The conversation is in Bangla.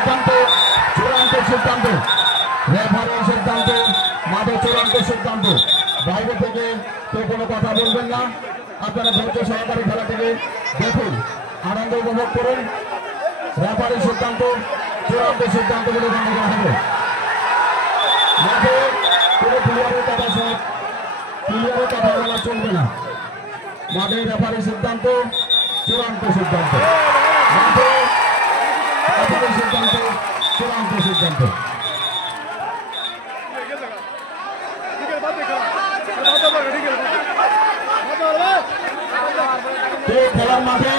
সিদ্ধান্ত, চূড়ান্ত সিদ্ধান্ত, রেফারির সিদ্ধান্ত, মাঠে চূড়ান্ত সিদ্ধান্ত। বাইরে থেকে কেউ কোনো কথা বলবেন না, আপনারা ধৈর্য সহকারে খেলাটিকে দেখুন, আনন্দ উপভোগ করুন। রেফারির সিদ্ধান্ত, চূড়ান্ত সিদ্ধান্ত বলে গণ্য করা হবে। মাঠে কোনো প্লেয়ারের কথা বলা চলবে না। মাঠে রেফারির সিদ্ধান্ত, চূড়ান্ত সিদ্ধান্ত। মাঠে রেফারির সিদ্ধান্ত, চূড়ান্ত সিদ্ধান্ত। খেলার মাঠে